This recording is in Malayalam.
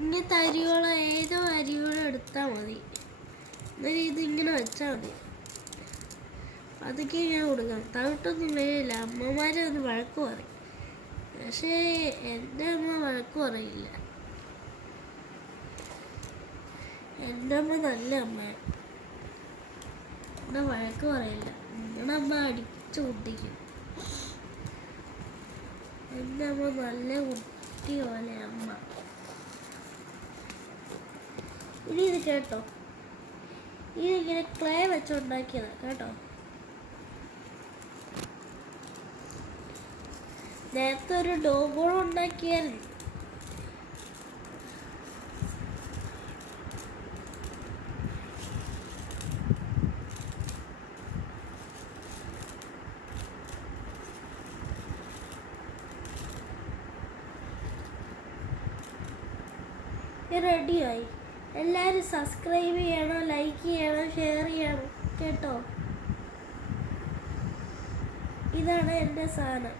ഇങ്ങനത്തെ അരിയോളം ഏതോ അരിയോളം എടുത്താൽ മതി. എന്നാലും ഇതിങ്ങനെ വെച്ചാൽ മതി. അതൊക്കെ ഞാൻ കൊടുക്കാം. തവിട്ടൊന്നും വരില്ല. അമ്മമാരെ ഒന്ന് വഴക്ക് പറയും. പക്ഷേ എൻ്റെ അമ്മ വഴക്ക് പറയില്ല. എൻ്റെ അമ്മ നല്ല അമ്മയാണ്. എന്നെ വഴക്ക് പറയില്ല. നിങ്ങളുടെ അമ്മ അടിച്ചു കുട്ടിക്കും. എൻ്റെ അമ്മ നല്ല കുട്ടി പോലെ അമ്മ. ഇനി ഇത് കേട്ടോ, ഇതിങ്ങനെ ക്ലേ വെച്ചുണ്ടാക്കിയതാണ് കേട്ടോ. നേരത്തെ ഒരു ഡോബോൾ ഉണ്ടാക്കിയായിരുന്നു. റെഡിയായി. എല്ലാവരും സബ്സ്ക്രൈബ് ചെയ്യണം, ലൈക്ക് ചെയ്യണം, ഷെയർ ചെയ്യണം കേട്ടോ. ഇതാണ് എൻ്റെ സാധനം.